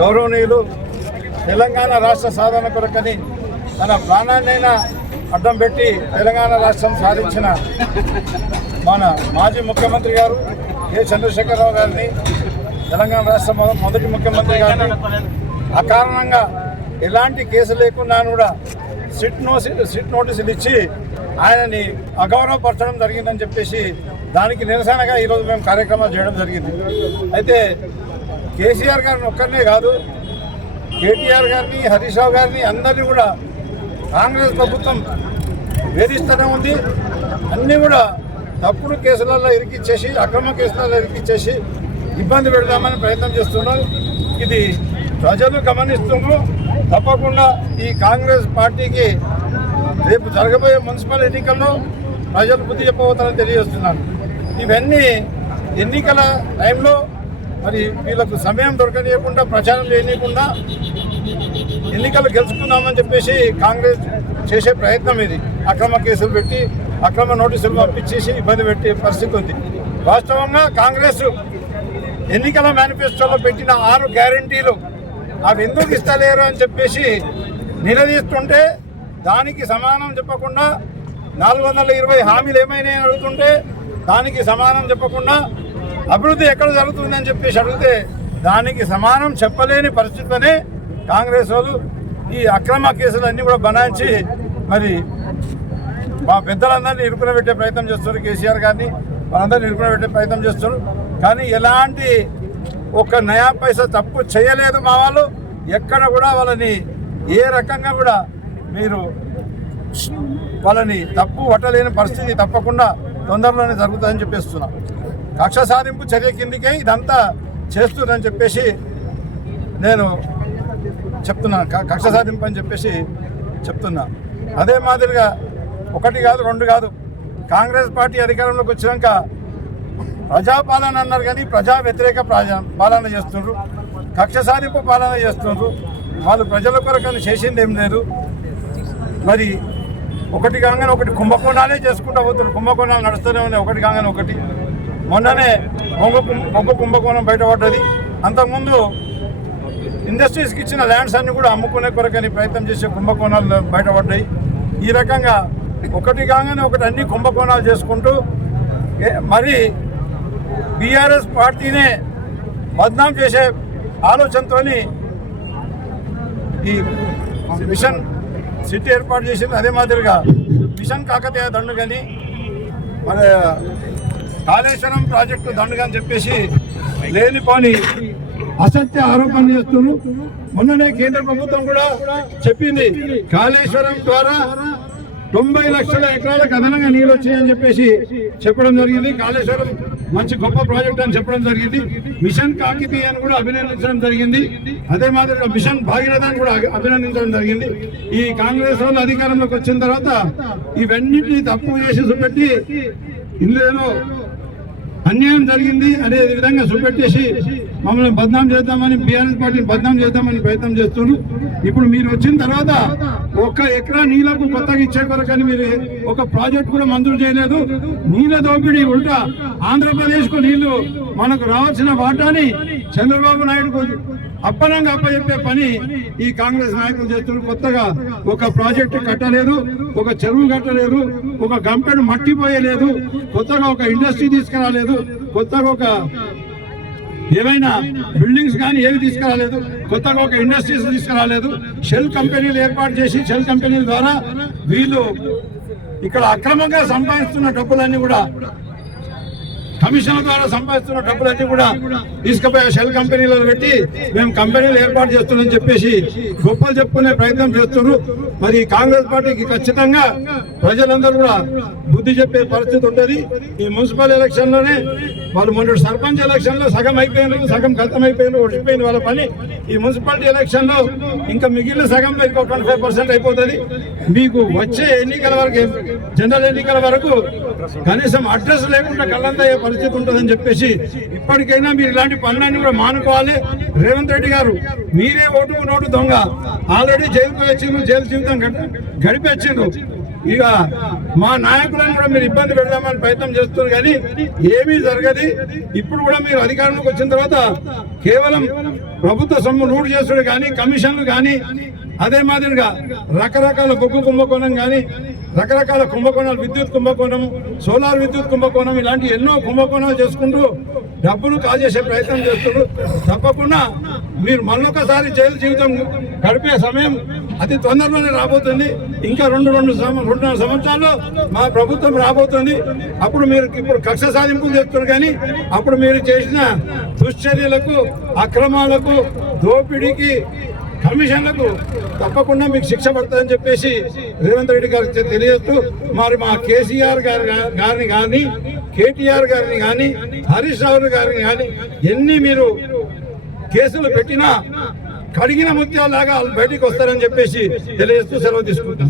గౌరవనీయులు తెలంగాణ రాష్ట్ర సాధన కొరకని తన ప్రాణాన్నైనా అడ్డం పెట్టి తెలంగాణ రాష్ట్రం సాధించిన మన మాజీ ముఖ్యమంత్రి గారు కె చంద్రశేఖరరావు గారిని, తెలంగాణ రాష్ట్ర మొదటి ముఖ్యమంత్రి గారిని అకారణంగా ఎలాంటి కేసు లేకుండా కూడా సిట్ నోటీసులు ఇచ్చి ఆయనని అగౌరవపరచడం జరిగిందని చెప్పేసి దానికి నిరసనగా ఈరోజు మేము కార్యక్రమాలు చేయడం జరిగింది. అయితే కేసీఆర్ గారిని ఒక్కరినే కాదు, కేటీఆర్ గారిని, హరీష్ రావు గారిని అందరినీ కూడా కాంగ్రెస్ ప్రభుత్వం వేధిస్తూనే ఉంది. అన్నీ కూడా తప్పుడు కేసులలో ఇరికిచ్చేసి, అక్రమ కేసులలో ఇరికిచ్చేసి ఇబ్బంది పెడదామని ప్రయత్నం చేస్తున్నారు. ఇది ప్రజలు గమనిస్తున్నారు. తప్పకుండా ఈ కాంగ్రెస్ పార్టీకి రేపు జరగబోయే మున్సిపల్ ఎన్నికల్లో ప్రజలు బుద్ధి చెప్పబోతారని తెలియజేస్తున్నాను. ఇవన్నీ ఎన్నికల టైంలో మరి వీళ్ళకు సమయం దొరకనియకుండా, ప్రచారం చేయనీయకుండా ఎన్నికలు గెలుచుకుందామని చెప్పేసి కాంగ్రెస్ చేసే ప్రయత్నం ఇది. అక్రమ కేసులు పెట్టి, అక్రమ నోటీసులు పంపించేసి ఇబ్బంది పెట్టే పరిస్థితి ఉంది. వాస్తవంగా కాంగ్రెస్ ఎన్నికల మేనిఫెస్టోలో పెట్టిన 6 గ్యారంటీలు అవి ఎందుకు ఇస్తలేరు అని చెప్పేసి నిలదీస్తుంటే దానికి సమానం చెప్పకుండా, 420 హామీలు ఏమైనా అడుగుతుంటే దానికి సమానం చెప్పకుండా, అభివృద్ధి ఎక్కడ జరుగుతుందని చెప్పేసి అడిగితే దానికి సమానం చెప్పలేని పరిస్థితిలోనే కాంగ్రెస్ వాళ్ళు ఈ అక్రమ కేసులన్నీ కూడా బనాయించి మరి మా పెద్దలందరినీ ఇరుకున పెట్టే ప్రయత్నం చేస్తున్నారు. కేసీఆర్ గారిని వాళ్ళందరినీ ఇరుకున పెట్టే ప్రయత్నం చేస్తున్నారు. కానీ ఎలాంటి ఒక నయా పైసా తప్పు చేయలేదు మా వాళ్ళు. ఎక్కడ కూడా వాళ్ళని ఏ రకంగా కూడా మీరు వాళ్ళని తప్పు పట్టలేని పరిస్థితి తప్పకుండా తొందరలోనే జరుగుతుందని చెప్పేస్తున్నా. కక్ష సాధింపు చర్య కిందికే ఇదంతా చేస్తుందని చెప్పేసి నేను చెప్తున్నాను. కక్ష సాధింపు అని చెప్పేసి చెప్తున్నా. అదే మాదిరిగా 1 కాదు 2 కాదు, కాంగ్రెస్ పార్టీ అధికారంలోకి వచ్చినాక ప్రజాపాలన అన్నారు కానీ ప్రజా వ్యతిరేక పాలన చేస్తున్నారు, కక్ష సాధింపు పాలన చేస్తున్నారు. వాళ్ళు ప్రజల కొరకని చేసింది ఏం లేదు. మరి ఒకటి కాగానే ఒకటి కుంభకోణాలే చేసుకుంటూ పోతున్నారు. కుంభకోణాలు నడుస్తూనే ఉన్నాయి, ఒకటి కాగానే ఒకటి. మొన్ననే బొగ్గు కుంభకోణం బయటపడ్డది. అంతకుముందు ఇండస్ట్రీస్కి ఇచ్చిన ల్యాండ్స్ అన్ని కూడా అమ్ముకునే కొరకని ప్రయత్నం చేసే కుంభకోణాలు బయటపడ్డాయి. ఈ రకంగా ఒకటి కాగానే ఒకటి అన్ని కుంభకోణాలు చేసుకుంటూ మరి బీఆర్ఎస్ పార్టీనే బద్నాం చేసే ఆలోచనతో ఈ మిషన్ సిటీ ఏర్పాటు చేసింది. అదే మాదిరిగా మిషన్ కాకతీయ దండుగని, మరి కాళేశ్వరం ప్రాజెక్టు దండుగని చెప్పేసి లేనిపోని అసత్య ఆరోపణలు చేస్తున్నారు. మొన్ననే కేంద్ర ప్రభుత్వం కూడా చెప్పింది కాళేశ్వరం ద్వారా 90 లక్షల ఎకరాలకు అదనంగా నీళ్ళు వచ్చాయని చెప్పేసి చెప్పడం జరిగింది. కాళేశ్వరం మంచి గొప్ప ప్రాజెక్ట్ అని చెప్పడం జరిగింది. మిషన్ కాకతీయ అని కూడా అభినందించడం జరిగింది. అదే మాదిరిగా మిషన్ భాగీరథాన్ని కూడా అభినందించడం జరిగింది. ఈ కాంగ్రెస్ వాళ్ళు అధికారంలోకి వచ్చిన తర్వాత ఇవన్నింటినీ తప్పు చేసి చూపెట్టి ఇందులో అన్యాయం జరిగింది అనే విధంగా చూపెట్టేసి మమ్మల్ని బద్నాం చేద్దామని, బీఆర్ఎస్ పార్టీని బద్నాం చేద్దామని ప్రయత్నం చేస్తున్నారు. ఇప్పుడు మీరు వచ్చిన తర్వాత 1 ఎకరా నీళ్లకు కొత్తగా ఇచ్చే కొరకని మీరు ఒక ప్రాజెక్ట్ కూడా మంజూరు చేయలేదు. నీళ్ళ దోపిడీ ఉల్టా ఆంధ్రప్రదేశ్కు నీళ్లు మనకు రావాల్సిన వాటాని చంద్రబాబు నాయుడుకు అప్పనంగా అప్పచెప్పే పని ఈ కాంగ్రెస్ నాయకులు చేస్తున్నారు. కొత్తగా ఒక ప్రాజెక్టు కట్టలేదు, ఒక చెరువు కట్టలేదు, ఒక గంపెడు మట్టి పోయలేదు, కొత్తగా ఒక ఇండస్ట్రీ తీసుకురాలేదు, కొత్తగా ఒక ఏమైనా బిల్డింగ్స్ కానీ ఏవి తీసుకురాలేదు, కొత్తగా ఒక ఇండస్ట్రీస్ తీసుకురాలేదు. షెల్ కంపెనీలు ఏర్పాటు చేసి షెల్ కంపెనీల ద్వారా వీళ్ళు ఇక్కడ అక్రమంగా సంపాదిస్తున్న డబ్బులన్నీ కూడా, కమిషన్ల ద్వారా సంపాదిస్తున్న డబ్బులన్నీ కూడా తీసుకుపోయి షెల్ కంపెనీలలో పెట్టి మేము కంపెనీలు ఏర్పాటు చేస్తున్నామని చెప్పేసి గొప్పలు చెప్పుకునే ప్రయత్నం చేస్తున్నారు. మరి కాంగ్రెస్ పార్టీకి ఖచ్చితంగా ప్రజలందరూ కూడా బుద్ధి చెప్పే పరిస్థితి ఉంటుంది. ఈ మున్సిపల్ ఎలక్షన్లోనే వాళ్ళు మొన్న సర్పంచ్ ఎలక్షన్లో సగం అయిపోయినారు, సగం ఖతం అయిపోయినారు, ఓడిపోయింది వాళ్ళ పని. ఈ మున్సిపాలిటీ ఎలక్షన్లో ఇంకా మిగిలిన సగం 25% అయిపోతుంది. మీకు వచ్చే ఎన్నికల వరకు, జనరల్ ఎన్నికల వరకు కనీసం అడ్రస్ లేకుండా కళ్ళంతా పరిస్థితి ఉంటుందని చెప్పేసి ఇప్పటికైనా మీరు ఇలాంటి పనులన్నీ కూడా మానుకోవాలి. రేవంత్ రెడ్డి గారు మీరే ఓటుకు నోటు దొంగ, ఆల్రెడీ జైలుకు వచ్చిండ్రు, జైలు జీవితం గడిపి వచ్చిండ్రు. ఇక మా నాయకులను కూడా మీరు ఇబ్బంది పెడదామని ప్రయత్నం చేస్తున్నారు, కానీ ఏమీ జరగదు. ఇప్పుడు కూడా మీరు అధికారంలోకి వచ్చిన తర్వాత కేవలం ప్రభుత్వ సొమ్ము లూటు చేసుడు కానీ, కమిషన్లు కానీ, అదే మాదిరిగా రకరకాల బొగ్గు కుంభకోణం కానీ, రకరకాల కుంభకోణాలు, విద్యుత్ కుంభకోణం, సోలార్ విద్యుత్ కుంభకోణం, ఇలాంటి ఎన్నో కుంభకోణాలు చేసుకుంటూ డబ్బులు కాజేసే ప్రయత్నం చేస్తున్నారు. తప్పకుండా మీరు మళ్ళొకసారి జైలు జీవితం గడిపే సమయం అతి తొందరలోనే రాబోతుంది. ఇంకా రెండున్నర సంవత్సరాల్లో మా ప్రభుత్వం రాబోతుంది. అప్పుడు మీరు ఇప్పుడు కక్ష సాధింపులు చేస్తున్నారు, కానీ అప్పుడు మీరు చేసిన దుశ్చర్యలకు, అక్రమాలకు, దోపిడీకి, కమిషన్లకు తప్పకుండా మీకు శిక్ష పడుతుందని చెప్పేసి రేవంత్ రెడ్డి గారికి తెలియజేస్తూ, మరి మా కేసీఆర్ గారిని కానీ, కేటీఆర్ గారిని కానీ, హరీష్ రావు గారిని కానీ ఎన్ని మీరు కేసులు పెట్టినా కడిగిన ముత్యాలాగా బయటికి వస్తారని చెప్పేసి తెలియజేస్తూ సెలవు తీసుకుంటాం.